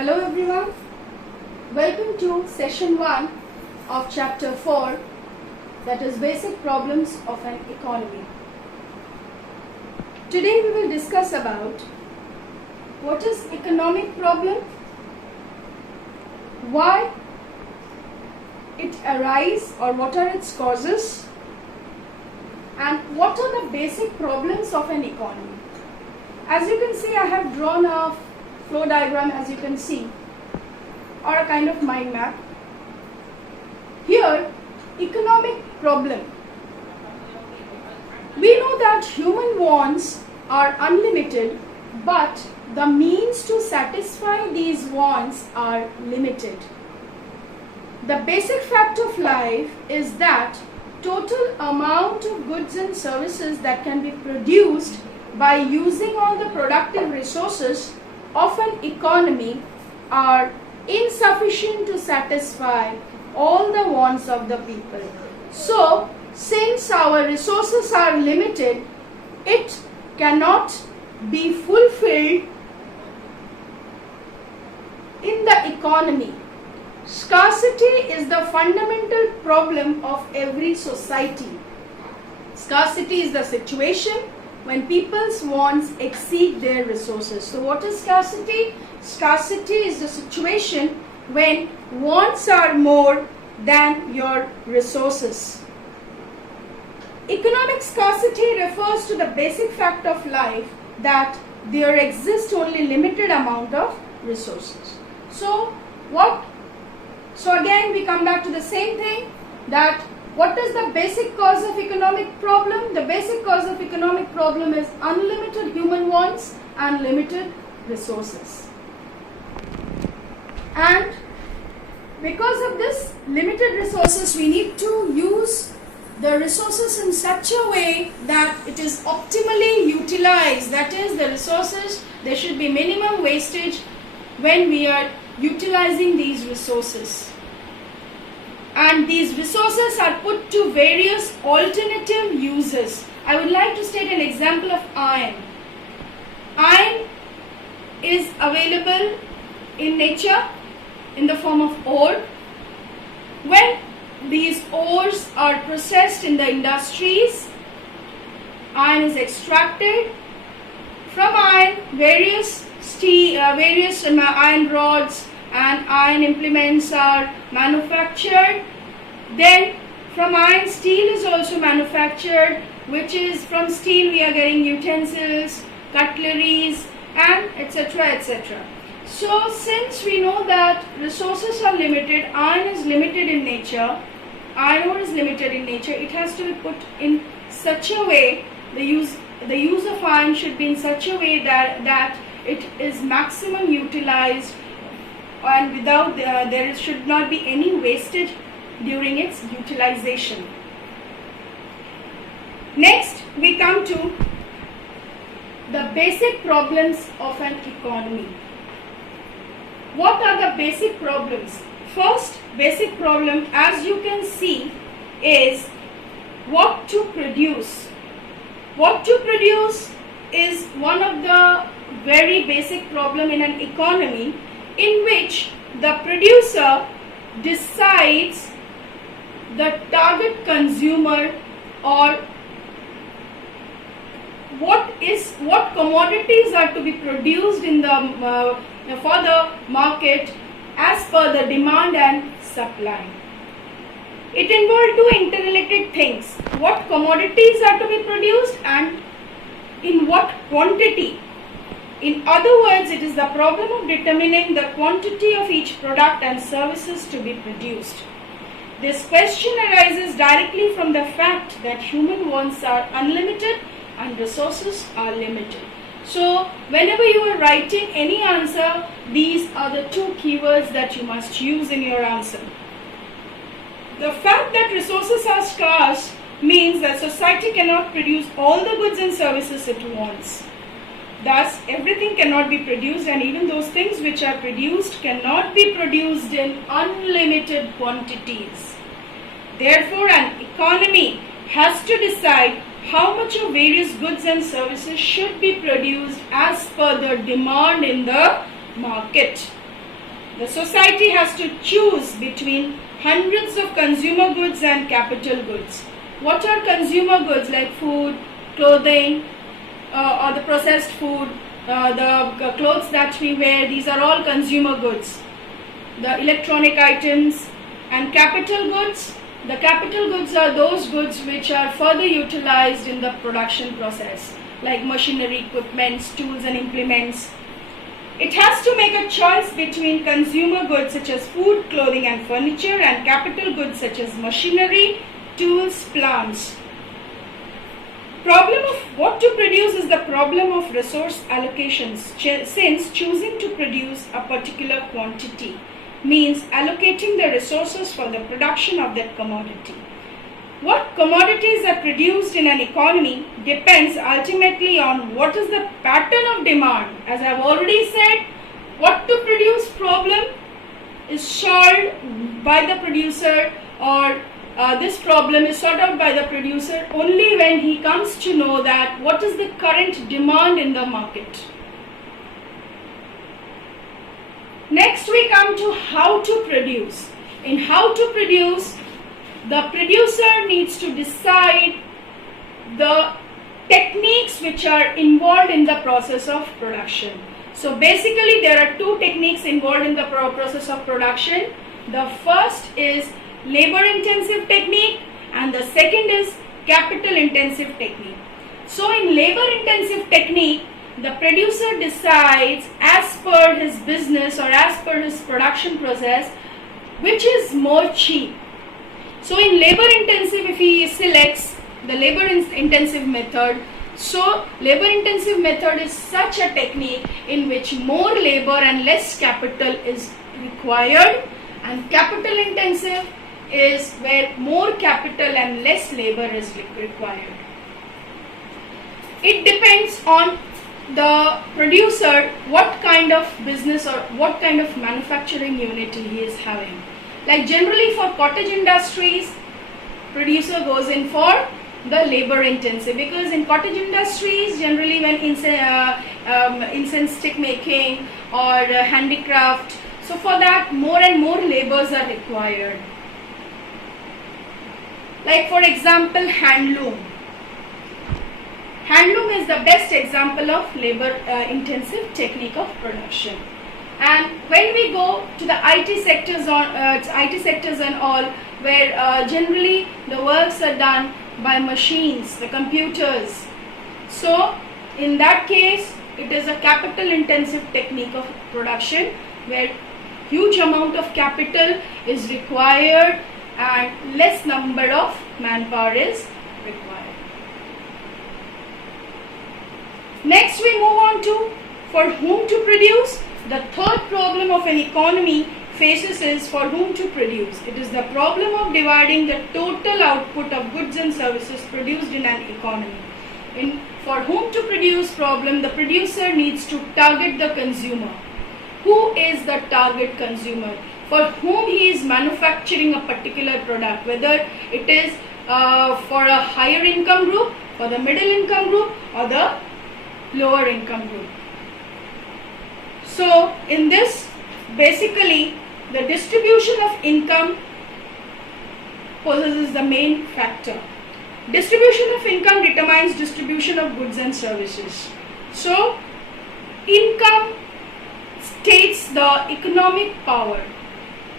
Hello everyone, welcome to session 1 of chapter 4, that is basic problems of an economy. Today we will discuss about what is economic problem, why it arises or what are its causes, and what are the basic problems of an economy. As you can see, I have drawn a flow diagram, as you can see, or a kind of mind map. Here, economic problem. We know that human wants are unlimited, but the means to satisfy these wants are limited. The basic fact of life is that total amount of goods and services that can be produced by using all the productive resources of an economy are insufficient to satisfy all the wants of the people. So, since our resources are limited, it cannot be fulfilled in the economy. Scarcity is the fundamental problem of every society. Scarcity is the situation when people's wants exceed their resources. So what is scarcity? Scarcity is the situation when wants are more than your resources. Economic scarcity refers to the basic fact of life that there exists only limited amount of resources. So again we come back to the same thing, that what is the basic cause of economic problem? The basic cause of economic problem is unlimited human wants and limited resources. And because of this limited resources, we need to use the resources in such a way that it is optimally utilized. That is, the resources, there should be minimum wastage when we are utilizing these resources. And these resources are put to various alternative uses. I would like to state an example of iron. Iron is available in nature in the form of ore. When these ores are processed in the industries, iron is extracted. From iron, various iron rods and iron implements are manufactured. Then from iron, steel is also manufactured, which is from steel we are getting utensils, cutleries, and etc. etc. So since we know that resources are limited, iron is limited in nature, iron ore is limited in nature, it has to be put in such a way, the use of iron should be in such a way that it is maximum utilized, and without there should not be any wastage during its utilization. Next, we come to the basic problems of an economy. What are the basic problems? First basic problem, as you can see, is what to produce. What to produce is one of the very basic problem in an economy, in which the producer decides the target consumer, or what commodities are to be produced in the for the market as per the demand and supply. It involves two interrelated things: what commodities are to be produced and in what quantity. In other words, it is the problem of determining the quantity of each product and services to be produced. This question arises directly from the fact that human wants are unlimited and resources are limited. So, whenever you are writing any answer, these are the two keywords that you must use in your answer. The fact that resources are scarce means that society cannot produce all the goods and services it wants. Thus, everything cannot be produced, and even those things which are produced cannot be produced in unlimited quantities. Therefore, an economy has to decide how much of various goods and services should be produced as per the demand in the market. The society has to choose between hundreds of consumer goods and capital goods. What are consumer goods? Like food, clothing, or the processed food, the clothes that we wear, these are all consumer goods. The electronic items. And capital goods, the capital goods are those goods which are further utilized in the production process, like machinery, equipment, tools and implements. It has to make a choice between consumer goods such as food, clothing and furniture, and capital goods such as machinery, tools, plants. Problem of what to produce is the problem of resource allocations, since choosing to produce a particular quantity means allocating the resources for the production of that commodity. What commodities are produced in an economy depends ultimately on what is the pattern of demand. As I have already said, what to produce problem is solved by the producer, or this problem is sorted out by the producer only when he comes to know that what is the current demand in the market. Next we come to how to produce. In how to produce, the producer needs to decide the techniques which are involved in the process of production. So basically there are two techniques involved in the process of production. The first is labor intensive technique and the second is capital intensive technique. So in labor intensive technique, the producer decides as per his business or as per his production process which is more cheap. So in labor intensive, if he selects the labor intensive method, so labor intensive method is such a technique in which more labor and less capital is required, and capital intensive is where more capital and less labor is required. It depends on the producer what kind of business or what kind of manufacturing unit he is having. Like generally for cottage industries, producer goes in for the labor intensive, because in cottage industries generally when incense stick making or handicraft, so for that more and more labors are required. Like for example handloom. Handloom is the best example of labor intensive technique of production. And when we go to the IT sectors and all, where generally the works are done by machines, the computers. So in that case, it is a capital intensive technique of production where huge amount of capital is required and less number of manpower is required. Next we move on to for whom to produce. The third problem of an economy faces is for whom to produce. It is the problem of dividing the total output of goods and services produced in an economy. In for whom to produce problem, the producer needs to target the consumer. Who is the target consumer? For whom he is manufacturing a particular product, whether it is for a higher income group, for the middle income group or the lower income group. So in this, basically the distribution of income possesses the main factor. Distribution of income determines distribution of goods and services. So income states the economic power.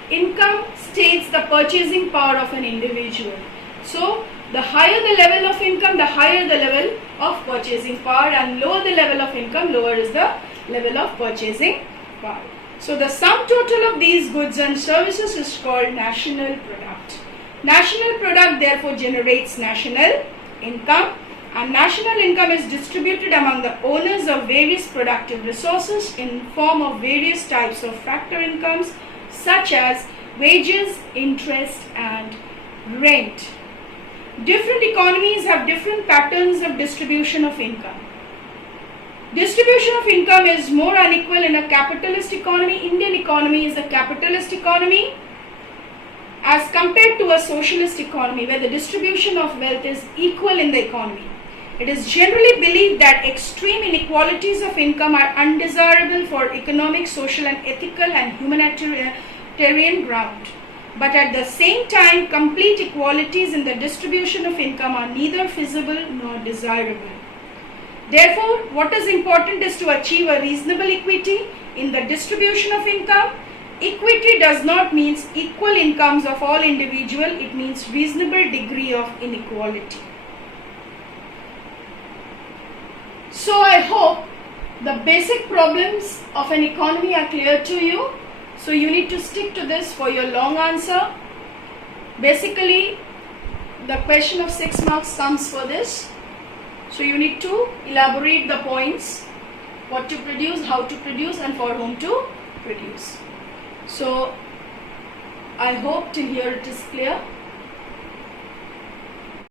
Income states the purchasing power of an individual. So the higher the level of income, the higher the level of purchasing power, and lower the level of income, lower is the level of purchasing power. So the sum total of these goods and services is called national product. National product therefore generates national income, and national income is distributed among the owners of various productive resources in form of various types of factor incomes such as wages, interest and rent. Different economies have different patterns of distribution of income. Distribution of income is more unequal in a capitalist economy. Indian economy is a capitalist economy as compared to a socialist economy where the distribution of wealth is equal in the economy. It is generally believed that extreme inequalities of income are undesirable for economic, social and ethical and humanitarian ground. But at the same time, complete equalities in the distribution of income are neither feasible nor desirable. Therefore, what is important is to achieve a reasonable equity in the distribution of income. Equity does not mean equal incomes of all individuals, it means reasonable degree of inequality. So I hope the basic problems of an economy are clear to you. So you need to stick to this for your long answer. Basically, the question of 6 marks comes for this. So you need to elaborate the points, what to produce, how to produce and for whom to produce. So I hope till here it is clear.